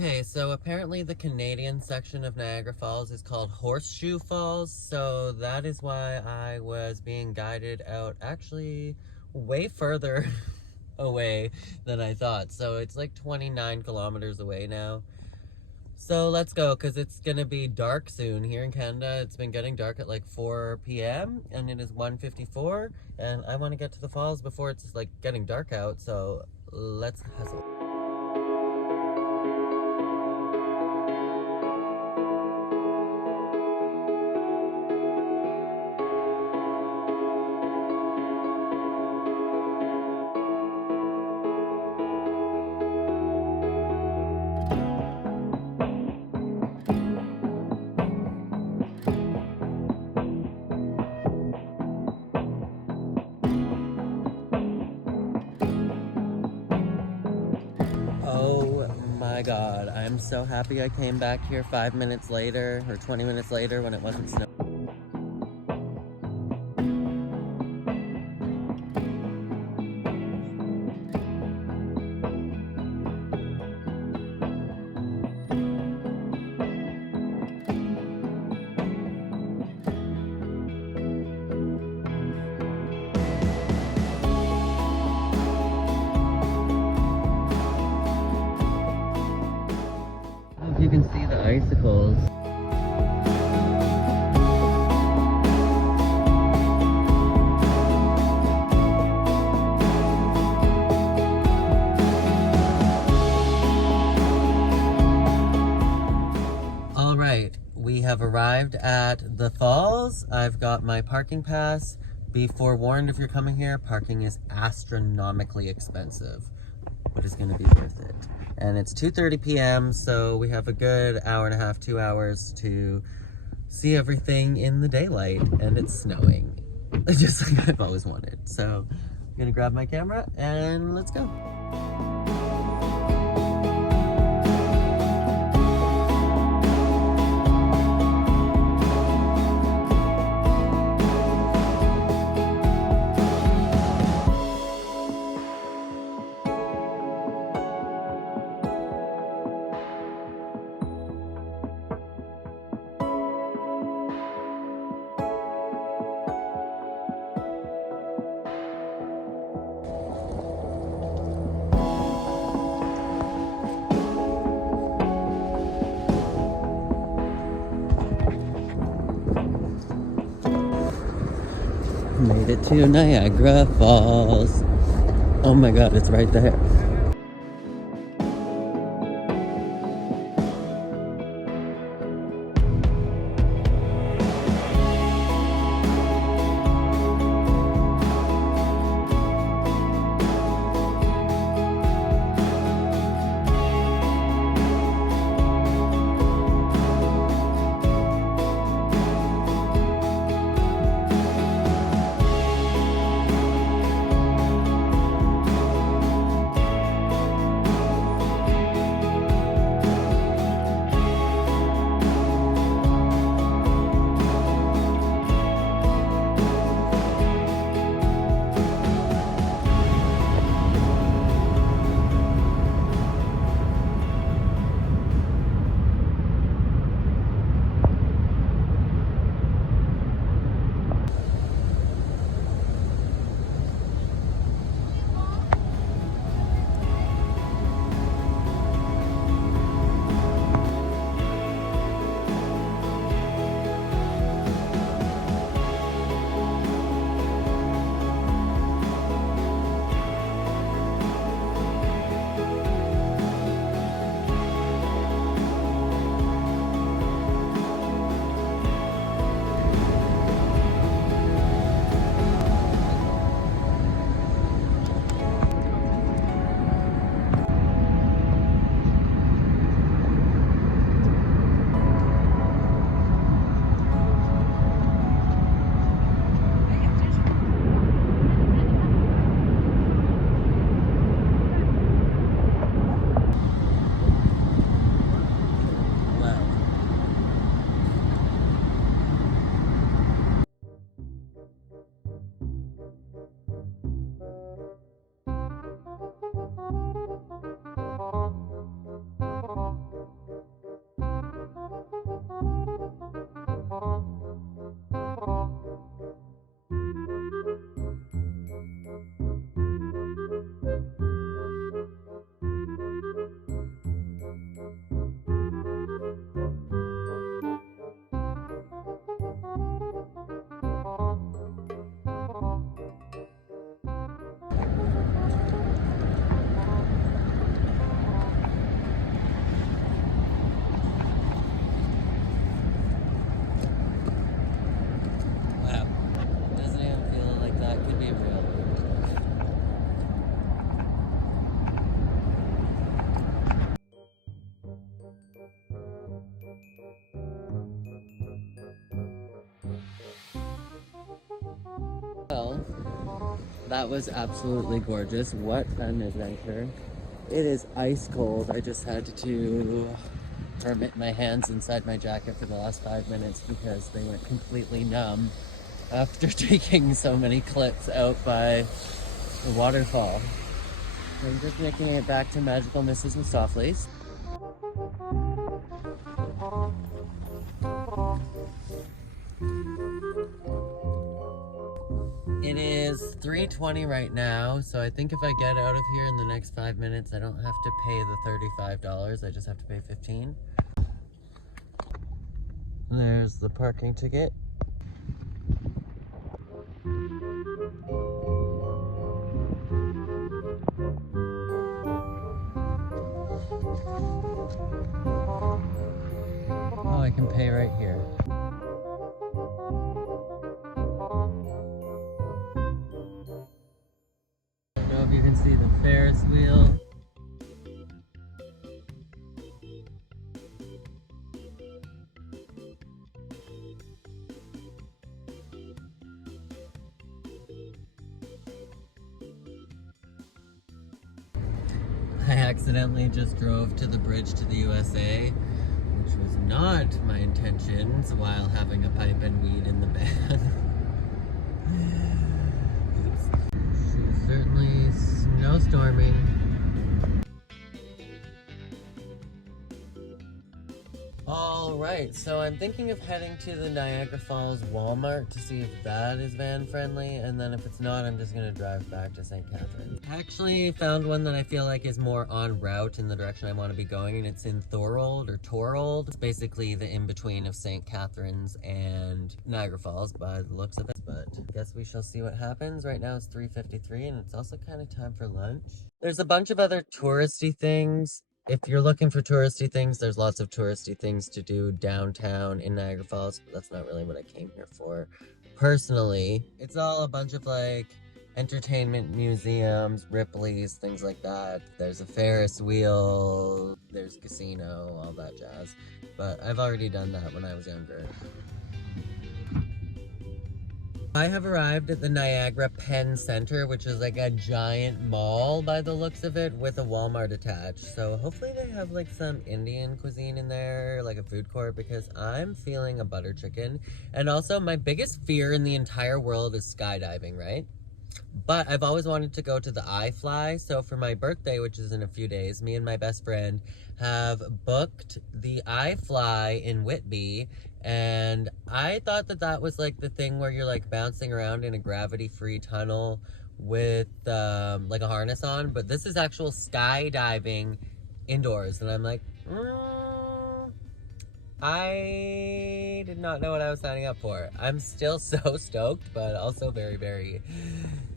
Okay, so apparently the Canadian section of Niagara Falls is called Horseshoe Falls, so that is why I was being guided out actually way further away than I thought. So it's like 29 kilometers away now. So let's go, because it's gonna be dark soon. Here in Canada, it's been getting dark at like 4 p.m. and it is 1:54, and I want to get to the falls before it's like getting dark out, so let's hustle. Oh my god, I'm so happy I came back here 5 minutes later, or 20 minutes later when it wasn't snowing. You can see the icicles. All right, we have arrived at the falls. I've got my parking pass. Be forewarned, if you're coming here, parking is astronomically expensive, but it's gonna be worth it. And it's 2:30 p.m., so we have a good hour and a half, 2 hours to see everything in the daylight, and it's snowing, just like I've always wanted. So I'm gonna grab my camera and let's go. Made it to Niagara Falls. Oh my god, it's right there. Well, that was absolutely gorgeous. What an adventure. It is ice cold. I just had to permit my hands inside my jacket for the last 5 minutes because they went completely numb after taking so many clips out by the waterfall. I'm just making it back to Magical Mrs. Mistopheles. It is 3:20 right now, so I think if I get out of here in the next 5 minutes, I don't have to pay the $35, I just have to pay $15. There's the parking ticket. Oh, I can pay right here. I don't know if you can see the Ferris wheel. I accidentally just drove to the bridge to the USA, which was not my intentions while having a pipe and weed in the van. Oops. She's certainly snowstorming. Alright, so I'm thinking of heading to the Niagara Falls Walmart to see if that is van friendly, and then if it's not, I'm just gonna drive back to St. Catharines. I actually found one that I feel like is more en route in the direction I want to be going, and it's in Thorold or Torold. It's basically the in-between of St. Catharines and Niagara Falls by the looks of it, but I guess we shall see what happens. Right now it's 3:53 and it's also kind of time for lunch. There's a bunch of other touristy things. If you're looking for touristy things, there's lots of touristy things to do downtown in Niagara Falls, but that's not really what I came here for. Personally, it's all a bunch of like entertainment museums, Ripley's, things like that. There's a Ferris wheel, there's a casino, all that jazz. But I've already done that when I was younger. I have arrived at the Niagara Penn Center, which is like a giant mall by the looks of it with a Walmart attached. So hopefully they have like some Indian cuisine in there, like a food court, because I'm feeling a butter chicken. And also my biggest fear in the entire world is skydiving, right? But I've always wanted to go to the iFly, so for my birthday, which is in a few days, me and my best friend have booked the iFly in Whitby, and I thought that that was like the thing where you're like bouncing around in a gravity-free tunnel with like a harness on, but this is actual skydiving indoors, and I'm like, I did not know what I was signing up for. I'm still so stoked, but also very, very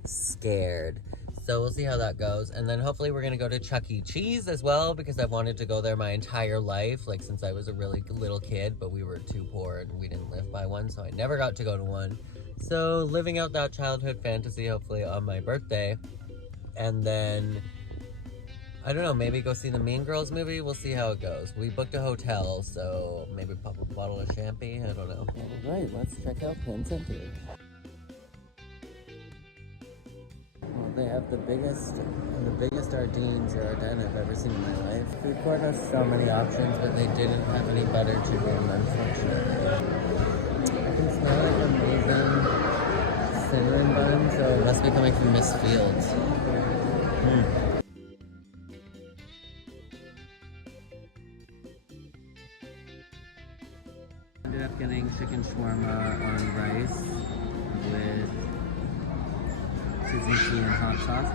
scared. So we'll see how that goes. And then hopefully we're gonna go to Chuck E. Cheese as well, because I've wanted to go there my entire life, like since I was a really little kid, but we were too poor and we didn't live by one, so I never got to go to one. So living out that childhood fantasy, hopefully on my birthday. And then I don't know, maybe go see the Mean Girls movie. We'll see how it goes. We booked a hotel, so maybe pop a bottle of champagne. I don't know. All right, let's check out Penn Center. Well, they have the biggest Ardeen's or Ardenne I've ever seen in my life. Food court has so many options, but they didn't have any butter chicken, unfortunately. I can smell like amazing cinnamon bun, so it must be coming from Miss Fields. Ended up getting chicken shawarma on rice with tzatziki and hot sauce.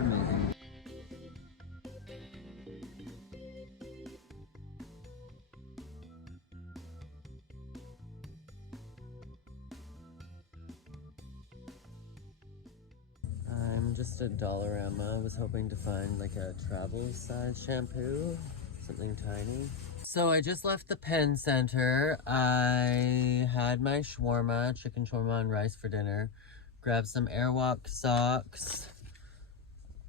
Amazing. I'm just at Dollarama. I was hoping to find like a travel size shampoo, something tiny. So I just left the Penn Center. I had my shawarma, chicken shawarma and rice for dinner. Grabbed some Airwalk socks.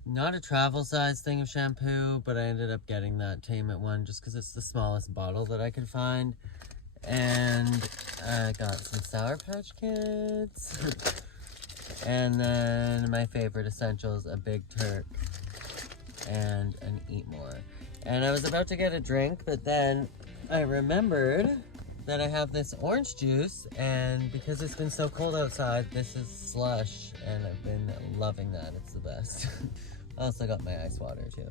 Not a travel size thing of shampoo, but I ended up getting that Tame It one just because it's the smallest bottle that I could find. And I got some Sour Patch Kids. And then my favorite essentials, a Big Turk and an Eat More. And I was about to get a drink, but then I remembered that I have this orange juice, and because it's been so cold outside, this is slush, and I've been loving that. It's the best. I also got my ice water too.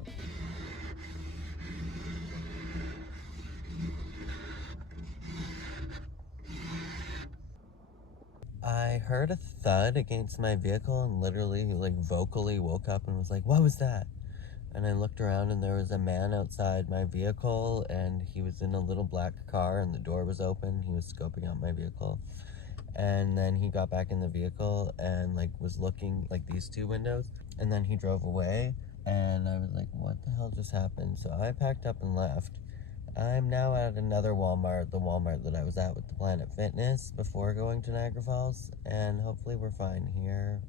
I heard a thud against my vehicle and literally like vocally woke up and was like, what was that? And I looked around and there was a man outside my vehicle, and he was in a little black car and the door was open. He was scoping out my vehicle. And then he got back in the vehicle and like was looking like these two windows, and then he drove away, and I was like, what the hell just happened? So I packed up and left. I'm now at another Walmart, the Walmart that I was at with the Planet Fitness before going to Niagara Falls, and hopefully we're fine here.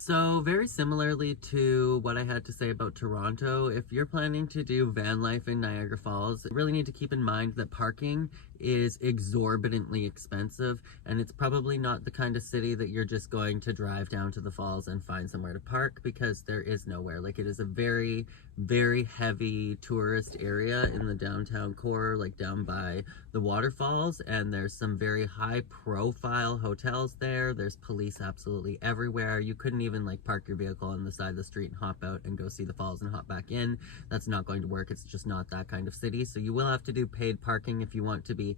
So very similarly to what I had to say about Toronto, if you're planning to do van life in Niagara Falls, you really need to keep in mind that parking is exorbitantly expensive, and it's probably not the kind of city that you're just going to drive down to the falls and find somewhere to park, because there is nowhere. Like, it is a very, very heavy tourist area in the downtown core, like down by the waterfalls, and there's some very high profile hotels there. There's police absolutely everywhere. You couldn't even like park your vehicle on the side of the street and hop out and go see the falls and hop back in. That's not going to work. It's just not that kind of city. So you will have to do paid parking if you want to be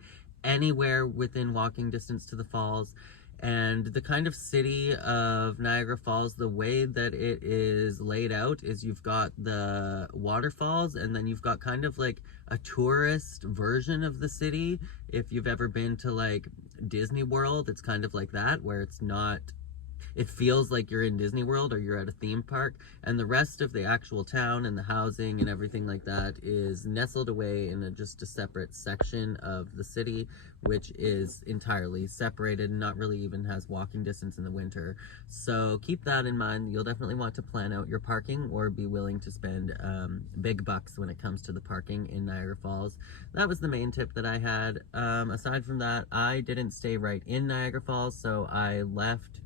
anywhere within walking distance to the falls. And the kind of city of Niagara Falls, the way that it is laid out is you've got the waterfalls, and then you've got kind of like a tourist version of the city. If you've ever been to like Disney World, it's kind of like that, where it's not, it feels like you're in Disney World or you're at a theme park, and the rest of the actual town and the housing and everything like that is nestled away in just a separate section of the city, which is entirely separated and not really even has walking distance in the winter. So keep that in mind. You'll definitely want to plan out your parking or be willing to spend big bucks when it comes to the parking in Niagara Falls. That was the main tip that I had. Aside from that, I didn't stay right in Niagara Falls, so I left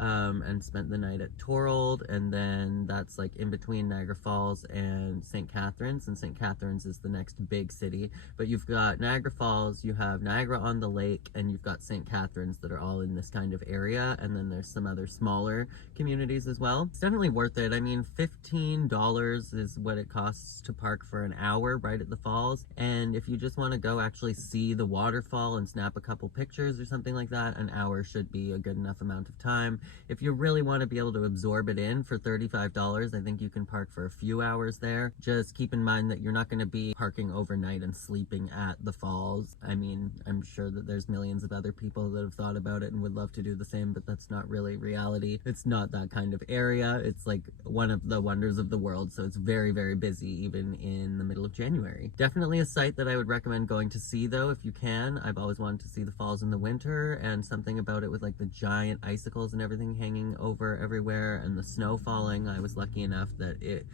and spent the night at Thorold, and then that's like in between Niagara Falls and St. Catharines, and St. Catharines is the next big city. But you've got Niagara Falls, you have Niagara on the Lake, and you've got St. Catharines that are all in this kind of area, and then there's some other smaller communities as well. It's definitely worth it. I mean, $15 is what it costs to park for an hour right at the falls, and if you just want to go actually see the waterfall and snap a couple pictures or something like that, an hour should be a good enough amount of time. If you really want to be able to absorb it in for $35, I think you can park for a few hours there. Just keep in mind that you're not going to be parking overnight and sleeping at the falls. I mean, I'm sure that there's millions of other people that have thought about it and would love to do the same, but that's not really reality. It's not that kind of area. It's like one of the wonders of the world, so it's very, very busy even in the middle of January. Definitely a site that I would recommend going to see though, if you can. I've always wanted to see the falls in the winter, and something about it with like the giant icicles and everything hanging over everywhere and the snow falling. I was lucky enough that it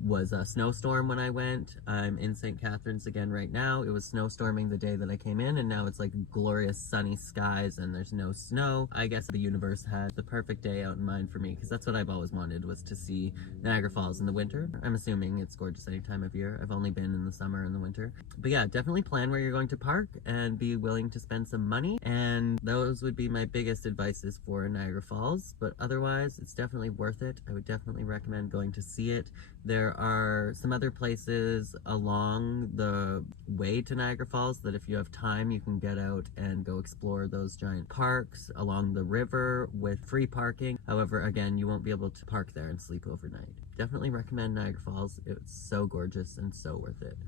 was a snowstorm when I went. I'm in St. Catharines again right now. It was snowstorming the day that I came in, and now it's like glorious sunny skies and there's no snow. I guess the universe had the perfect day out in mind for me, because that's what I've always wanted, was to see Niagara Falls in the winter. I'm assuming it's gorgeous any time of year. I've only been in the summer and the winter. But yeah, definitely plan where you're going to park and be willing to spend some money, and those would be my biggest advices for Niagara Falls. But otherwise, it's definitely worth it. I would definitely recommend going to see it. There are some other places along the way to Niagara Falls that if you have time, you can get out and go explore those giant parks along the river with free parking. However, again, you won't be able to park there and sleep overnight. Definitely recommend Niagara Falls. It's so gorgeous and so worth it.